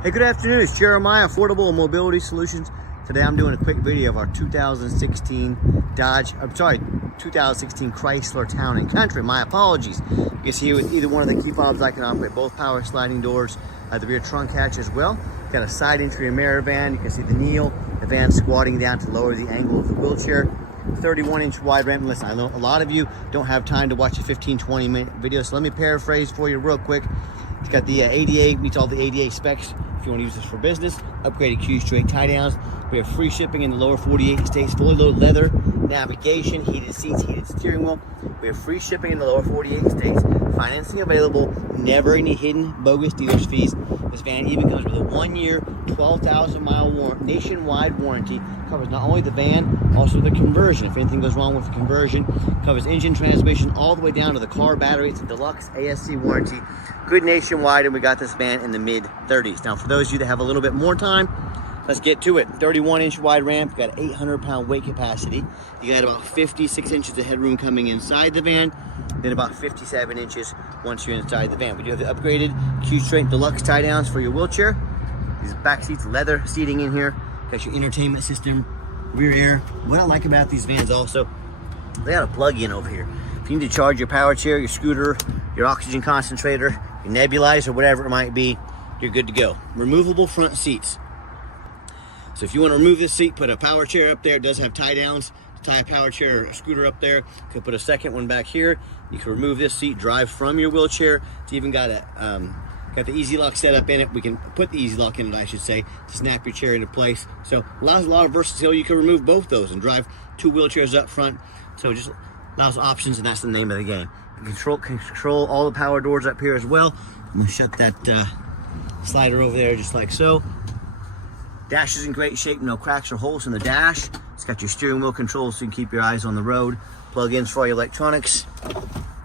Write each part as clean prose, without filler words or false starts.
Hey, good afternoon. It's Jeremiah, Affordable Mobility Solutions. Today I'm doing a quick video of our 2016 2016 Chrysler Town & Country. My apologies. You can see with either one of the key fobs I can operate both power sliding doors, the rear trunk hatch as well. Got a side entry and mirror van. You can see the kneel, the van squatting down to lower the angle of the wheelchair. 31-inch wide ramp. Listen, I know a lot of you don't have time to watch a 15-20 minute video, so let me paraphrase for you real quick. It's got the ADA, meets all the ADA specs if you want to use this for business. Upgraded Q straight tie downs. We have free shipping in the lower 48 states, fully loaded leather, navigation, heated seats, heated steering wheel. We have free shipping in the lower 48 states, financing available, never any hidden bogus dealer's fees. This van even comes with a 1-year, 12,000 mile nationwide warranty. Covers not only the van, also the conversion. If anything goes wrong with the conversion, covers engine, transmission, all the way down to the car battery. It's a deluxe ASC warranty. Good nationwide, and we got this van in the mid-30s. Now, for those of you that have a little bit more time, let's get to it. 31-inch wide ramp, got 800-pound weight capacity. You got about 56 inches of headroom coming inside the van, then about 57 inches once you're inside the van. We do have the upgraded Q-Straight Deluxe tie downs for your wheelchair. These back seats, leather seating in here. Got your entertainment system, rear air. What I like about these vans also, they got a plug-in over here. If you need to charge your power chair, your scooter, your oxygen concentrator, your nebulizer, whatever it might be, you're good to go. Removable front seats. So if you want to remove this seat, put a power chair up there. It does have tie downs to tie a power chair or a scooter up there. You can put a second one back here. You can remove this seat, drive from your wheelchair. It's even got a got the Easy Lock set up in it. We can put the Easy Lock in it, I should say, to snap your chair into place. So allows a lot of versatility. You can remove both those and drive 2 wheelchairs up front. So just allows options, and that's the name of the game. You control all the power doors up here as well. I'm gonna shut that slider over there just like so. Dash is in great shape, no cracks or holes in the dash. It's got your steering wheel controls so you can keep your eyes on the road. Plug-ins for all your electronics.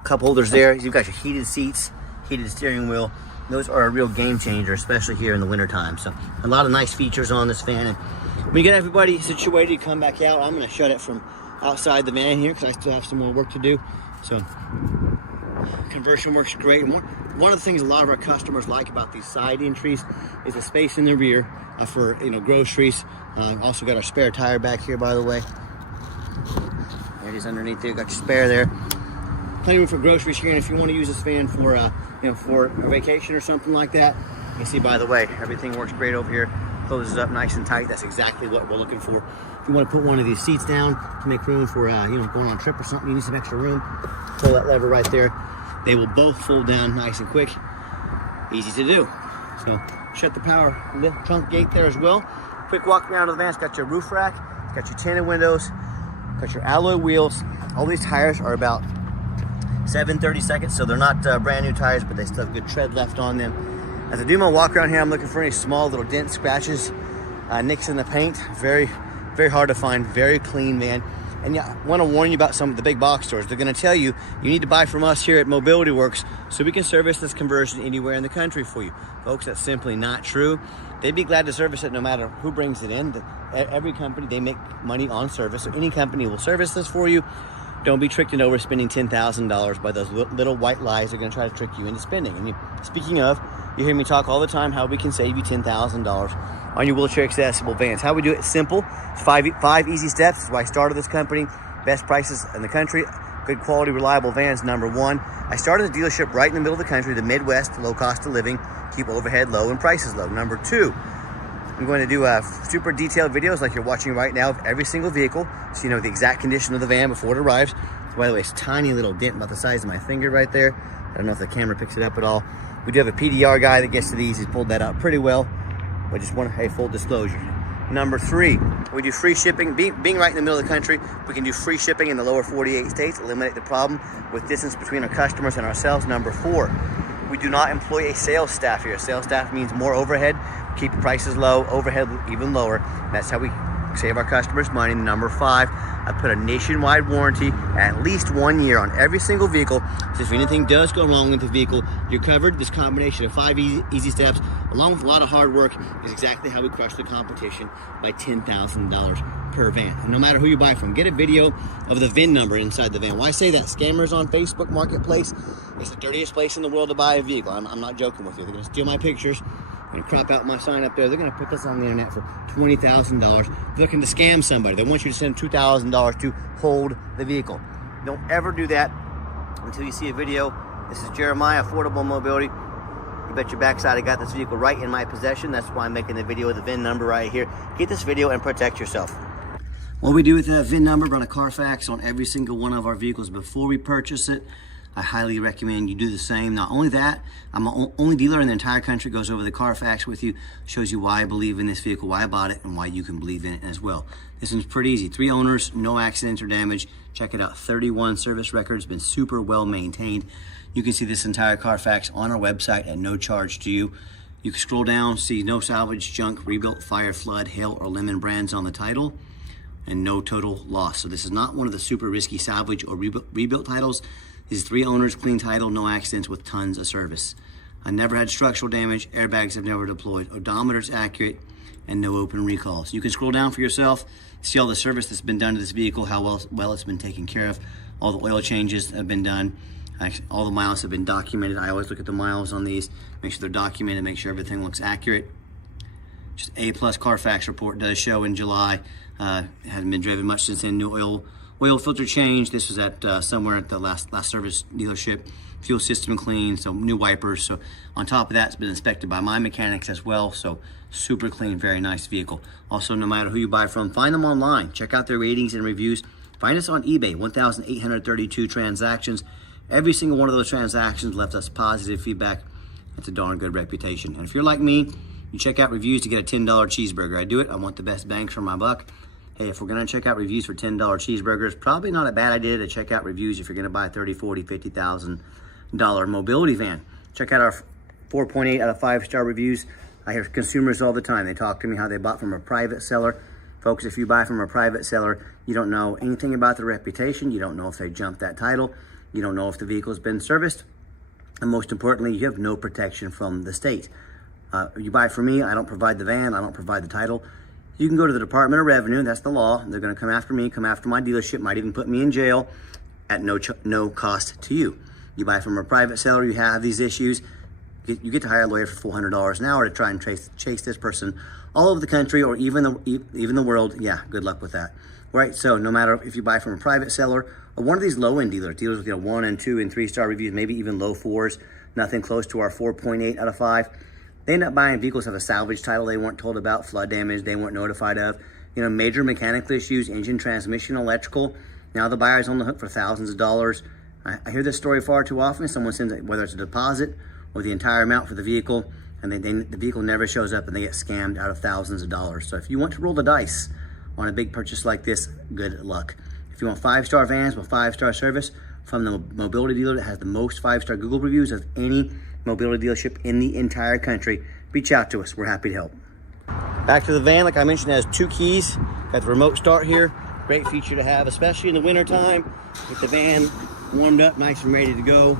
Cup holders there. You've got your heated seats, heated steering wheel. Those are a real game changer, especially here in the winter time. So a lot of nice features on this van. And when you get everybody situated, come back out. I'm gonna shut it from outside the van here because I still have some more work to do. So conversion works great. One of the things a lot of our customers like about these side entries is the space in the rear for groceries. Also got our spare tire back here, by the way. There it is underneath there. Got your spare there. Plenty of room for groceries here. And if you want to use this van for for a vacation or something like that, you can see, by the way, everything works great over here. Closes up nice and tight. That's exactly what we're looking for. If you want to put one of these seats down to make room for going on a trip or something, you need some extra room, pull that lever right there. They will both fold down nice and quick. Easy to do. So shut the power trunk gate there as well. Quick walk around to the van. It's got your roof rack, it's got your tinted windows, got your alloy wheels. All these tires are about 7/32, so they're not brand new tires, but they still have good tread left on them. As I do my walk around here, I'm looking for any small little dents, scratches, nicks in the paint. Very, very hard to find. Very clean, man. And yeah, I want to warn you about some of the big box stores. They're going to tell you need to buy from us here at Mobility Works so we can service this conversion anywhere in the country for you. Folks, that's simply not true. They'd be glad to service it no matter who brings it in. Every company, they make money on service, so any company will service this for you. Don't be tricked into overspending $10,000 by those little white lies they're going to try to trick you into spending. And speaking of, you hear me talk all the time how we can save you $10,000 on your wheelchair accessible vans. How we do it, simple. It's five easy steps. That's why I started this company. Best prices in the country. Good quality, reliable vans, number one. I started a dealership right in the middle of the country, the Midwest, low cost of living, keep overhead low and prices low. Number two, I'm going to do super detailed videos like you're watching right now of every single vehicle, so you know the exact condition of the van before it arrives. By the way, it's a tiny little dent about the size of my finger right there. I don't know if the camera picks it up at all. We do have a PDR guy that gets to these. He's pulled that out pretty well. But just want full disclosure. Number three, we do free shipping. Being right in the middle of the country, we can do free shipping in the lower 48 states, eliminate the problem with distance between our customers and ourselves. Number four, we do not employ a sales staff here. Sales staff means more overhead, keep prices low, overhead even lower. That's how we save our customers money. Number five, I put a nationwide warranty at least 1 year on every single vehicle. So if anything does go wrong with the vehicle, you're covered. This combination of 5 easy steps, along with a lot of hard work, is exactly how we crush the competition by $10,000 per van. And no matter who you buy from, get a video of the VIN number inside the van. Why I say that? Scammers on Facebook Marketplace, it's the dirtiest place in the world to buy a vehicle. I'm not joking with you. They're gonna steal my pictures. I'm gonna crop out my sign up there. They're gonna put this on the internet for $20,000. They're looking to scam somebody. They want you to send $2,000 to hold the vehicle. Don't ever do that until you see a video. This is Jeremiah, Affordable Mobility. You bet your backside I got this vehicle right in my possession. That's why I'm making the video with the VIN number right here. Get this video and protect yourself. What we do with the VIN number, run a Carfax on every single one of our vehicles before we purchase it. I highly recommend you do the same. Not only that, I'm the only dealer in the entire country goes over the Carfax with you, shows you why I believe in this vehicle, why I bought it, and why you can believe in it as well. This one's pretty easy. 3 owners, no accidents or damage. Check it out, 31 service records, been super well maintained. You can see this entire Carfax on our website at no charge to you. You can scroll down, see no salvage, junk, rebuilt, fire, flood, hail, or lemon brands on the title, and no total loss. So this is not one of the super risky salvage or rebuilt titles. This is 3 owners, clean title, no accidents with tons of service. I never had structural damage, airbags have never deployed, odometer's accurate, and no open recalls. You can scroll down for yourself, see all the service that's been done to this vehicle, how well it's been taken care of, all the oil changes have been done, all the miles have been documented. I always look at the miles on these, make sure they're documented, make sure everything looks accurate. Just A+ Carfax report does show in July. Hasn't been driven much since then. New oil filter change. This was at somewhere at the last service dealership. Fuel system clean, so new wipers. So on top of that, it's been inspected by my mechanics as well. So super clean, very nice vehicle. Also, no matter who you buy from, find them online. Check out their ratings and reviews. Find us on eBay. 1,832 transactions. Every single one of those transactions left us positive feedback. It's a darn good reputation. And if you're like me, you check out reviews to get a $10 cheeseburger. I do it. I want the best bang for my buck. Hey, if we're going to check out reviews for $10 cheeseburgers, probably not a bad idea to check out reviews if you're going to buy a $30, $40, $50,000 mobility van. Check out our 4.8 out of 5-star reviews. I hear consumers all the time. They talk to me how they bought from a private seller. Folks, if you buy from a private seller, you don't know anything about the reputation. You don't know if they jumped that title. You don't know if the vehicle's been serviced. And most importantly, you have no protection from the state. You buy from me, I don't provide the van, I don't provide the title. You can go to the Department of Revenue, that's the law. They're gonna come after me, come after my dealership, might even put me in jail at no cost to you. You buy from a private seller, you have these issues, you get to hire a lawyer for $400 an hour to try and chase this person all over the country or even the world. Yeah, good luck with that. Right, so no matter if you buy from a private seller or one of these low-end dealers with 1 and 2 and 3-star reviews, maybe even low 4s, nothing close to our 4.8 out of 5. They end up buying vehicles that have a salvage title they weren't told about, flood damage they weren't notified of, major mechanical issues, engine, transmission, electrical. Now the buyer's on the hook for thousands of dollars. I hear this story far too often. Someone sends it, whether it's a deposit or the entire amount for the vehicle, and the vehicle never shows up and they get scammed out of thousands of dollars. So if you want to roll the dice on a big purchase like this, good luck. If you want 5-star vans with 5-star service from the mobility dealer that has the most 5-star Google reviews of any mobility dealership in the entire country, reach out to us. We're happy to help. Back to the van, like I mentioned, it has 2 keys. Got the remote start here. Great feature to have, especially in the winter time. Get the van warmed up, nice and ready to go.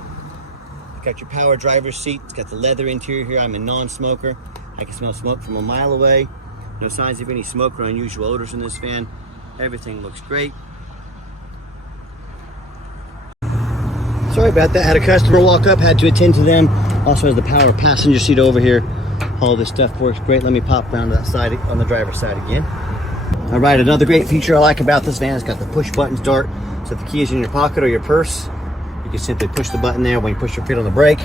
It's got your power driver's seat. It's got the leather interior here. I'm a non-smoker. I can smell smoke from a mile away. No signs of any smoke or unusual odors in this van. Everything looks great. Sorry about that, had a customer walk up, had to attend to them. Also has the power passenger seat over here. All this stuff works great. Let me pop around to that side on the driver's side again. All right, another great feature I like about this van, it's got the push button start. So if the key is in your pocket or your purse, you can simply push the button there when you push your foot on the brake.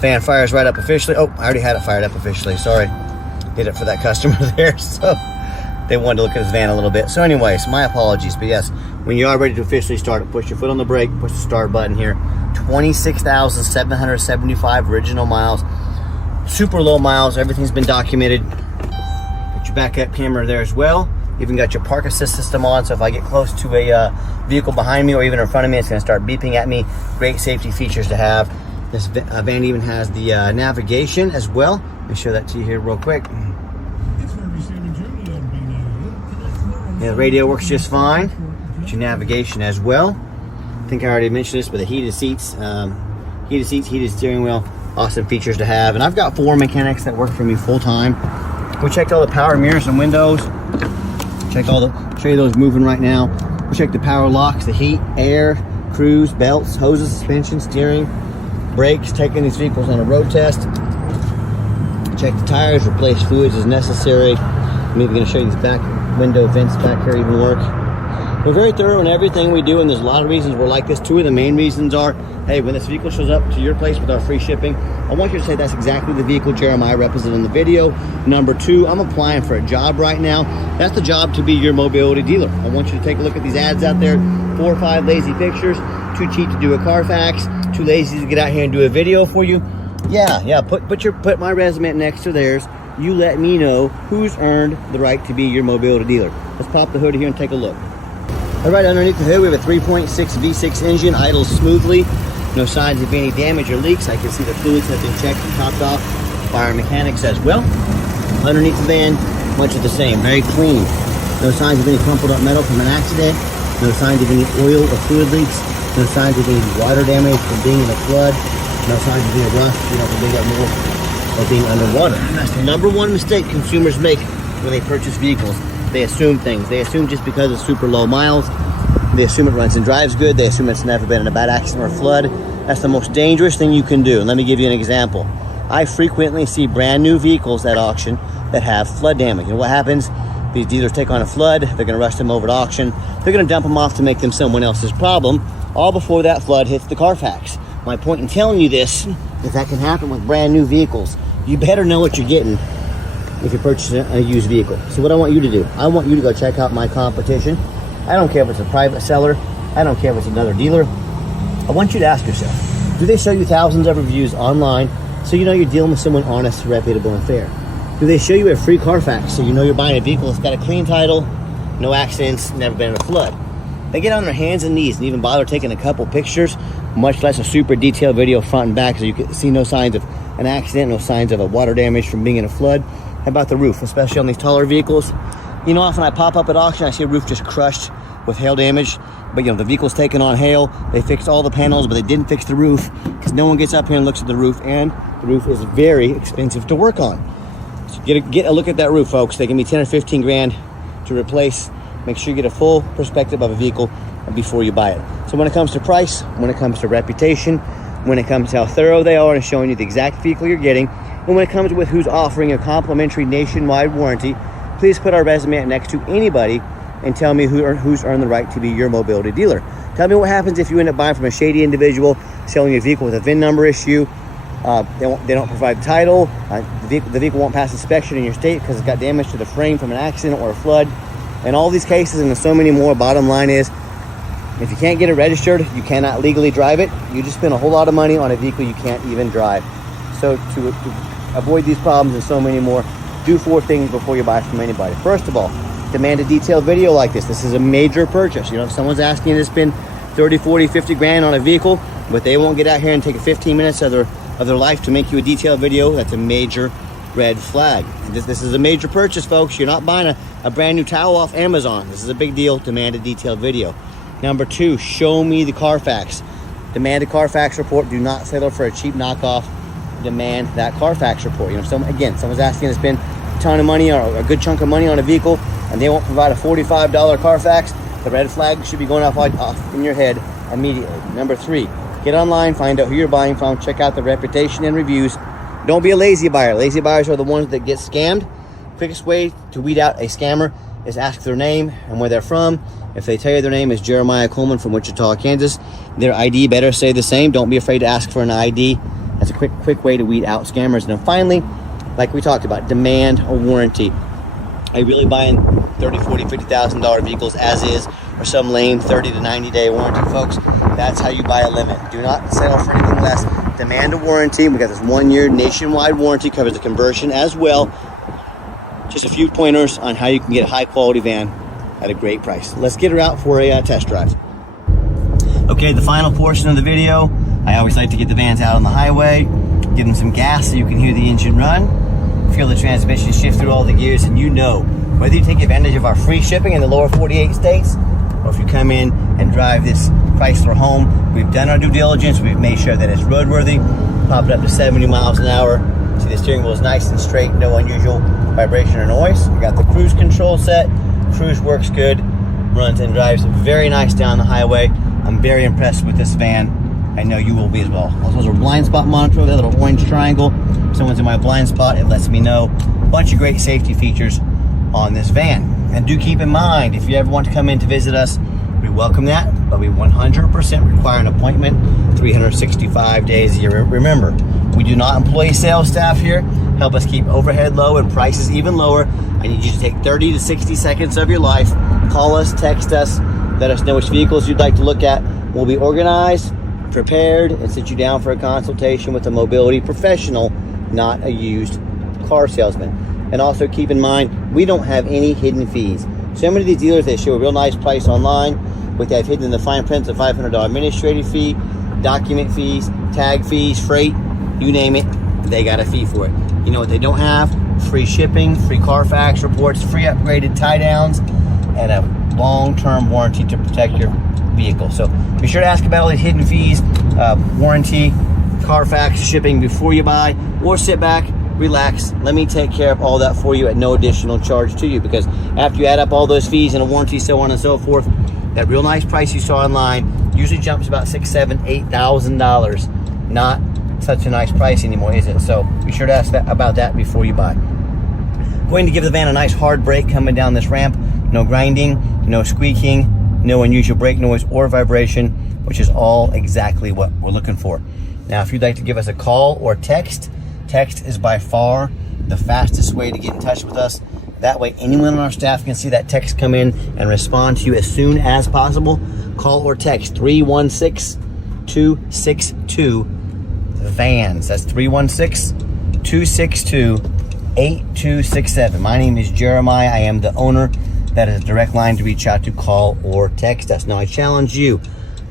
Van fires right up officially. Oh, I already had it fired up officially, sorry. Did it for that customer there, so they wanted to look at his van a little bit. So anyways, my apologies, but yes, when you are ready to officially start it, push your foot on the brake, push the start button here. 26,775 original miles. Super low miles, everything's been documented. Put your backup camera there as well. Even got your park assist system on, so if I get close to a vehicle behind me or even in front of me, it's gonna start beeping at me. Great safety features to have. This van even has the navigation as well. Let me show that to you here real quick. Yeah, the radio works just fine. Got your navigation as well. I think I already mentioned this, but the heated seats, heated steering wheel, awesome features to have. And I've got 4 mechanics that work for me full time. We checked all the power mirrors and windows. Check all the, show you those moving right now. We checked the power locks, the heat, air, cruise, belts, hoses, suspension, steering, brakes, taking these vehicles on a road test. Check the tires, replace fluids as necessary. I'm even going to show you these back window vents back here even work. We're very thorough in everything we do, and there's a lot of reasons we're like this. Two of the main reasons are, hey, when this vehicle shows up to your place with our free shipping, I want you to say that's exactly the vehicle Jeremiah represented in the video. Number two, I'm applying for a job right now. That's the job to be your mobility dealer. I want you to take a look at these ads out there. 4 or 5 lazy pictures, too cheap to do a Carfax, too lazy to get out here and do a video for you. Yeah, put my resume next to theirs. You let me know who's earned the right to be your mobility dealer. Let's pop the hood here and take a look. All right, underneath the hood, we have a 3.6 V6 engine, idles smoothly. No signs of any damage or leaks. I can see the fluids have been checked and topped off by our mechanics as well. Underneath the van, much of the same, very clean. No signs of any crumpled up metal from an accident. No signs of any oil or fluid leaks. No signs of any water damage from being in a flood. No signs of any rust, from being up more or being underwater. And that's the number one mistake consumers make when they purchase vehicles. They assume things. They assume just because it's super low miles, they assume it runs and drives good. They assume it's never been in a bad accident or flood. That's the most dangerous thing you can do. And let me give you an example. I frequently see brand new vehicles at auction that have flood damage. And what happens? These dealers take on a flood. They're going to rush them over to auction. They're going to dump them off to make them someone else's problem, all before that flood hits the Carfax. My point in telling you this is that can happen with brand new vehicles. You better know what you're getting if you're purchasing a used vehicle. So what I want you to do, I want you to go check out my competition. I don't care if it's a private seller. I don't care if it's another dealer. I want you to ask yourself, do they show you thousands of reviews online so you know you're dealing with someone honest, reputable, and fair? Do they show you a free Carfax so you know you're buying a vehicle that's got a clean title, no accidents, never been in a flood? They get on their hands and knees and even bother taking a couple pictures, much less a super detailed video front and back so you can see no signs of an accident, no signs of a water damage from being in a flood. How about the roof, especially on these taller vehicles? Often I pop up at auction, I see a roof just crushed with hail damage, but the vehicle's taken on hail. They fixed all the panels, but they didn't fix the roof because no one gets up here and looks at the roof, and the roof is very expensive to work on. So get a look at that roof, folks. They can be 10 or 15 grand to replace. Make sure you get a full perspective of a vehicle before you buy it. So when it comes to price, when it comes to reputation, when it comes to how thorough they are in showing you the exact vehicle you're getting, and when it comes with who's offering a complimentary nationwide warranty, please put our resume next to anybody and tell me who's earned the right to be your mobility dealer. Tell me what happens if you end up buying from a shady individual selling you a vehicle with a VIN number issue. They don't provide title. The vehicle won't pass inspection in your state because it's got damage to the frame from an accident or a flood. In all these cases, and there's so many more, bottom line is, if you can't get it registered, you cannot legally drive it. You just spend a whole lot of money on a vehicle you can't even drive. So to avoid these problems and so many more, do 4 things before you buy from anybody. First of all, demand a detailed video like this. This is a major purchase. If someone's asking you to spend 30, 40, 50 grand on a vehicle, but they won't get out here and take 15 minutes of their life to make you a detailed video, that's a major red flag. This is a major purchase, folks. You're not buying a brand new towel off Amazon. This is a big deal. Demand a detailed video. Number 2, show me the Carfax. Demand a Carfax report. Do not settle for a cheap knockoff. Demand that Carfax report. Someone's asking to spend a ton of money or a good chunk of money on a vehicle and they won't provide a $45 Carfax. The red flag should be going off in your head immediately. Number 3, get online, find out who you're buying from, check out the reputation and reviews. Don't be a lazy buyer. Lazy buyers are the ones that get scammed. Quickest way to weed out a scammer is ask their name and where they're from. If they tell you their name is Jeremiah Coleman from Wichita, Kansas, their ID better say the same. Don't be afraid to ask for an ID. That's a quick way to weed out scammers. And then finally, like we talked about, demand a warranty. Are you really buying $30,000, $40,000, $50,000 vehicles as is, or some lame 30 to 90 day warranty, folks? That's how you buy a limit. Do not settle for anything less. Demand a warranty. We got this 1-year nationwide warranty, covers the conversion as well. Just a few pointers on how you can get a high quality van at a great price. Let's get her out for a test drive. Okay, the final portion of the video. I always like to get the vans out on the highway, give them some gas so you can hear the engine run, feel the transmission shift through all the gears, and whether you take advantage of our free shipping in the lower 48 states, or if you come in and drive this Chrysler home, we've done our due diligence, we've made sure that it's roadworthy, pop it up to 70 miles an hour. See, the steering wheel is nice and straight, no unusual vibration or noise. We got the cruise control set. Cruise works good, runs and drives very nice down the highway. I'm very impressed with this van. I know you will be as well. Also, a blind spot monitor, that little orange triangle. If someone's in my blind spot, it lets me know. A bunch of great safety features on this van. And do keep in mind, if you ever want to come in to visit us, we welcome that, but we 100% require an appointment 365 days a year. Remember, we do not employ sales staff here. Help us keep overhead low and prices even lower. I need you to take 30 to 60 seconds of your life. Call us, text us, let us know which vehicles you'd like to look at. We'll be organized, prepared, and sit you down for a consultation with a mobility professional, not a used car salesman. And also keep in mind, we don't have any hidden fees. So many of these dealers, they show a real nice price online, but they have hidden in the fine print a $500 administrative fee, document fees, tag fees, freight, you name it, they got a fee for it. You know what they don't have? Free shipping, free Carfax reports, free upgraded tie downs, and a long-term warranty to protect your vehicle. So be sure to ask about all the hidden fees, warranty, Carfax, shipping before you buy, or sit back, relax, let me take care of all that for you at no additional charge to you, because after you add up all those fees and a warranty, so on and so forth, that real nice price you saw online usually jumps about $6,000, $7,000, $8,000. Not such a nice price anymore, is it? So be sure to ask about that before you buy. Going to give the van a nice hard brake coming down this ramp. No grinding, no squeaking, no unusual brake noise or vibration, which is all exactly what we're looking for. Now, if you'd like to give us a call or text is by far the fastest way to get in touch with us. That way, anyone on our staff can see that text come in and respond to you as soon as possible. Call or text 316-262-VANS. That's 316-262-8267. My name is Jeremiah. I am the owner. That is a direct line to reach out to, call or text us. Now, I challenge you.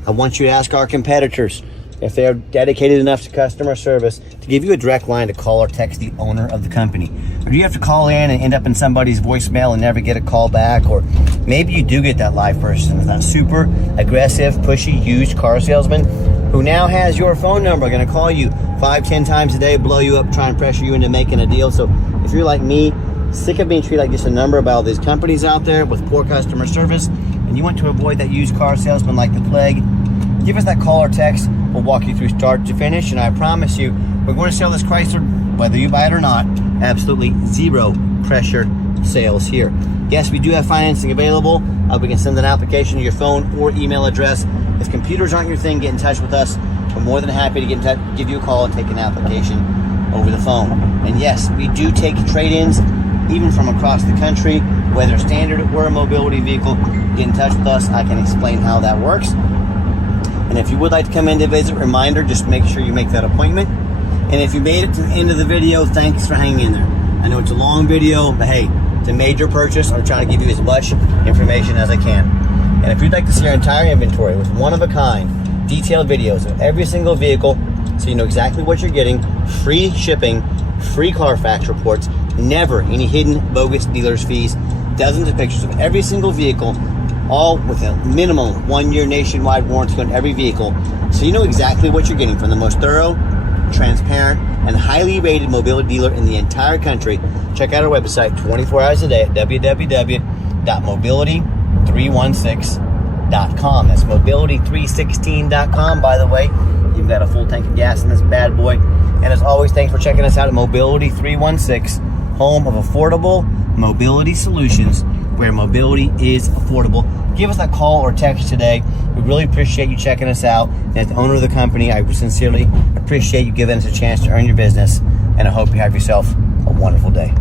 I want you to ask our competitors if they're dedicated enough to customer service to give you a direct line to call or text the owner of the company. Or do you have to call in and end up in somebody's voicemail and never get a call back? Or maybe you do get that live person. It's that super aggressive, pushy, used car salesman who now has your phone number, going to call you 5-10 times a day, blow you up, try and pressure you into making a deal. So if you're like me, sick of being treated like just a number by all these companies out there with poor customer service, and you want to avoid that used car salesman like the plague, give us that call or text. We'll walk you through start to finish, and I promise you, we're going to sell this Chrysler, whether you buy it or not. Absolutely zero pressure sales here. Yes, we do have financing available. We can send an application to your phone or email address. If computers aren't your thing, get in touch with us. We're more than happy to get in touch, give you a call, and take an application over the phone. And yes, we do take trade-ins, even from across the country, whether standard or a mobility vehicle. Get in touch with us. I can explain how that works. And if you would like to come in to visit, reminder, just make sure you make that appointment. And if you made it to the end of the video, thanks for hanging in there. I know it's a long video, but hey, it's a major purchase. I'm trying to give you as much information as I can. And if you'd like to see our entire inventory with one-of-a-kind, detailed videos of every single vehicle, so you know exactly what you're getting, free shipping, free Carfax reports, never any hidden bogus dealer's fees, dozens of pictures of every single vehicle, all with a minimum 1-year nationwide warranty on every vehicle, so you know exactly what you're getting from the most thorough, transparent, and highly rated mobility dealer in the entire country. Check out our website 24 hours a day at www.mobility316.com. That's mobility316.com, by the way. You've got a full tank of gas in this bad boy. And as always, thanks for checking us out at Mobility 316, home of affordable mobility solutions, where mobility is affordable. Give us that call or text today. We really appreciate you checking us out. And as the owner of the company, I sincerely appreciate you giving us a chance to earn your business. And I hope you have yourself a wonderful day.